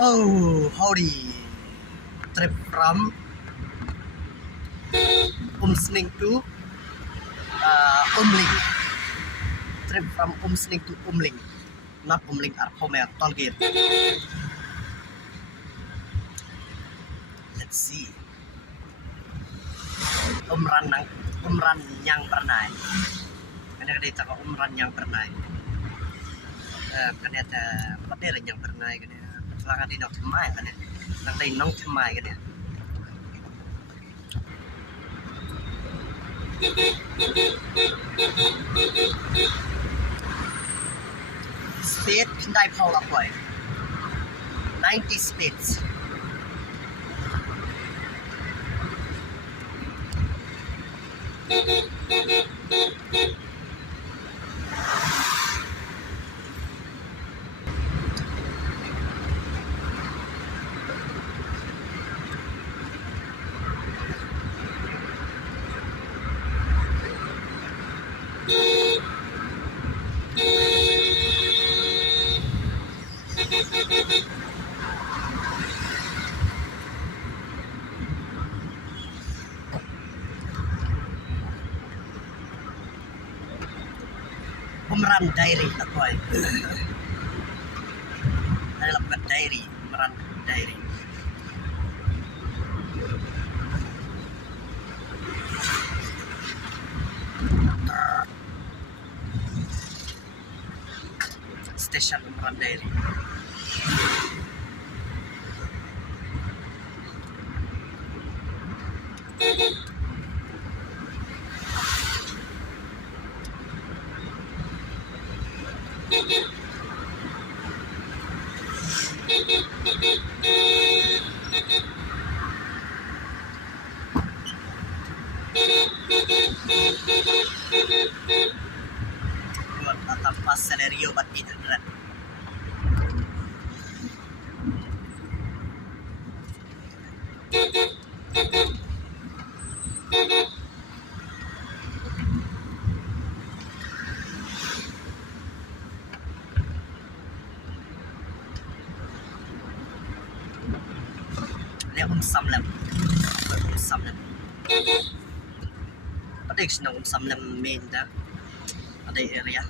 Oh, howdy. Trip from Umsning to Umling. Trip from Umsning to Umling. Not Umling, Arpomer, Tolgate. Let's see. Umran yang pernah. Kena kita ke Umran yang pernah. Kena ada apa yang pernah kena. Keterangan di Nong Temai kena. Nang di Nong Temai kena. Speed ได้พอละป่วย90 speeds Umran diary tak boy. Adalah bukan diary, Umran diary. Station Umran diary. Tanpa scenario but 800. Ini samlem. Ada yang samlem mynta. Ada area.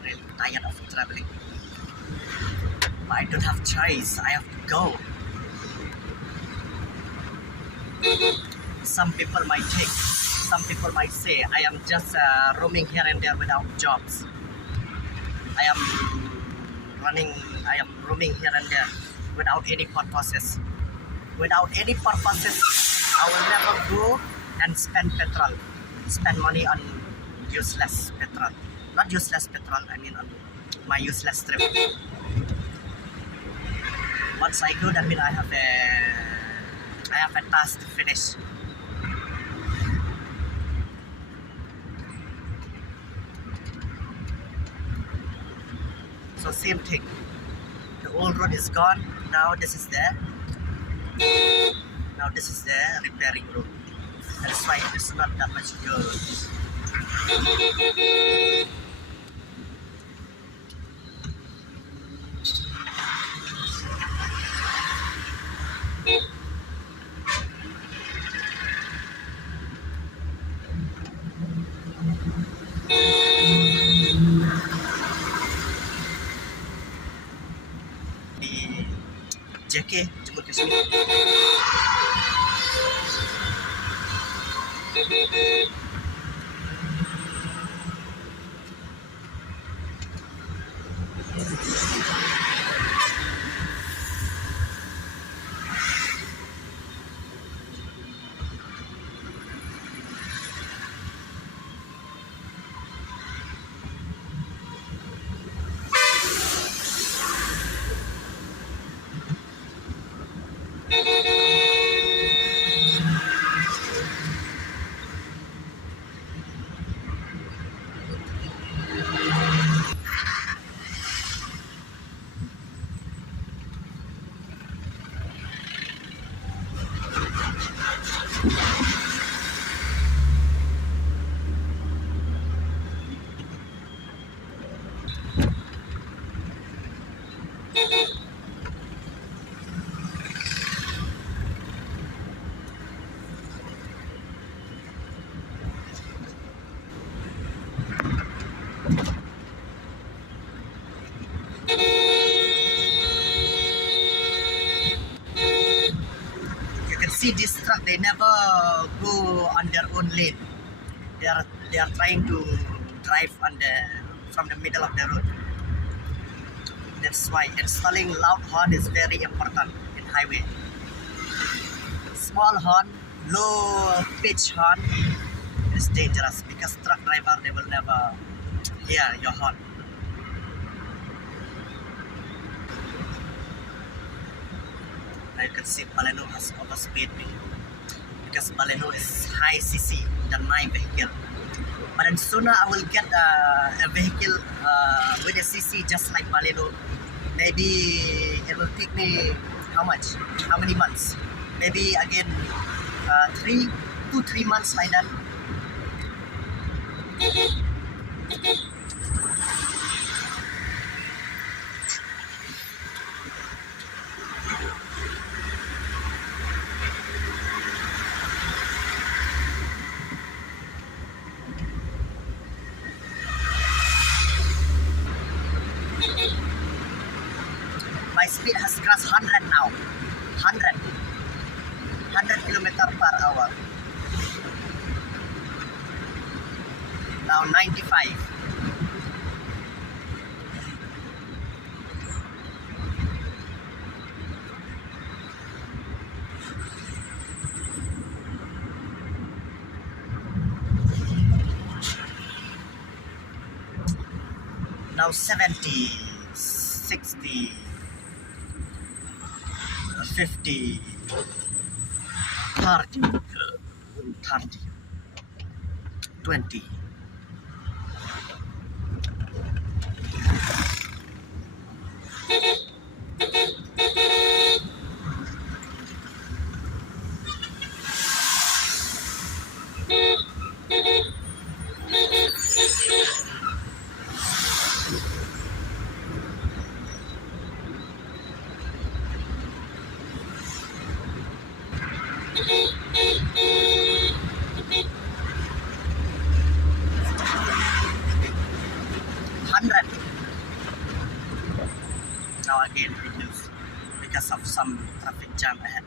Really tired of traveling. But I don't have choice. I have to go. Some people might say I am just roaming here and there without jobs. I am roaming here and there without any purposes. Without any purposes, I will never go and spend money on useless petrol. Not useless petrol, I mean on my useless trip. Once I go, that means I have a task to finish. So same thing. The old road is gone. Now this is there. Now this is the repairing road. That's why it's not that much good. JK jemput ke sini. see this truck, they never go on their own lane. They are trying to drive from the middle of the road. That's why installing loud horn is very important in highway. Small horn, low pitch horn is dangerous because truck driver, they will never hear your horn. Now you can see Baleno has overspeed me because Baleno is high cc than my vehicle. But then sooner I will get a vehicle with a cc just like Baleno. Maybe it will take me how much? How many months? Maybe again 2-3 months like that. My speed has crossed 100 now. 100 kilometers per hour. Now 95. Now 70, 60, 50, 30, 20. Now again reduce because of some traffic jam ahead.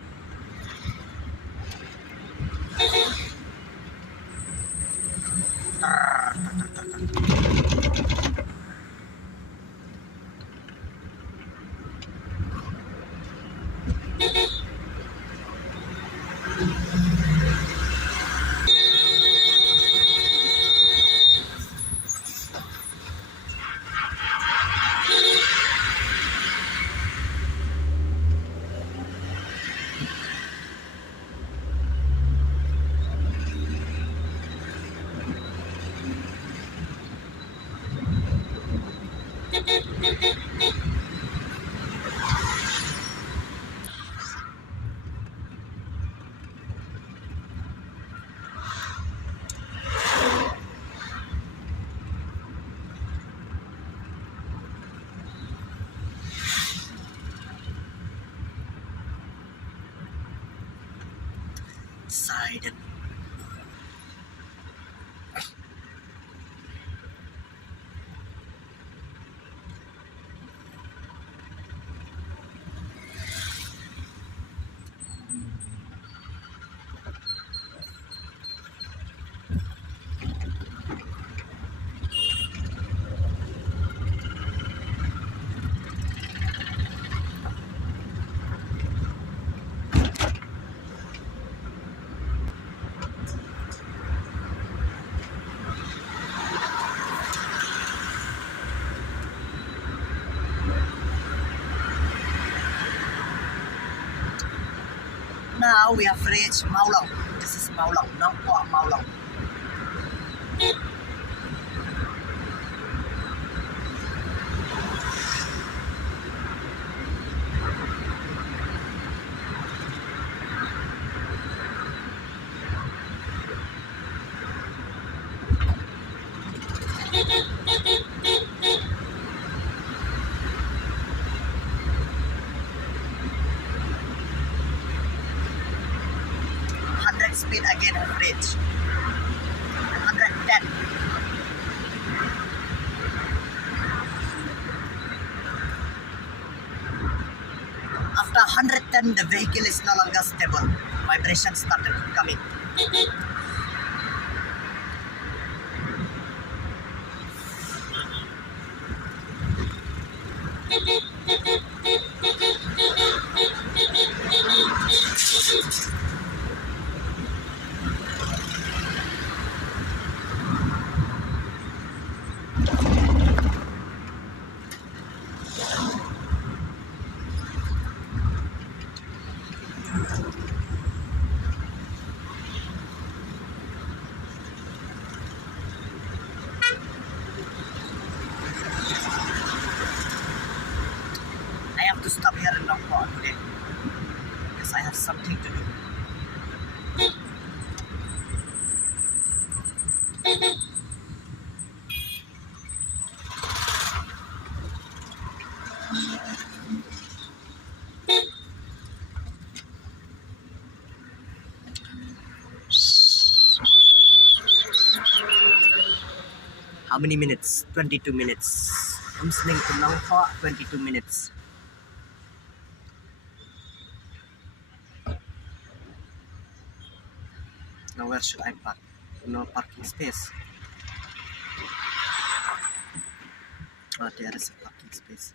Decided. Now we have reached Maulong. This is Maulong, Nongpoh Maulong. Speed again average 110. After 110 the vehicle is no longer stable. Vibration started coming. I have to stop here in Nongpoh today because I have something to do. How many minutes? 22 minutes. I'm listening to Nongpoh, 22 minutes. Now where should I park? No parking space. Oh, there is a parking space.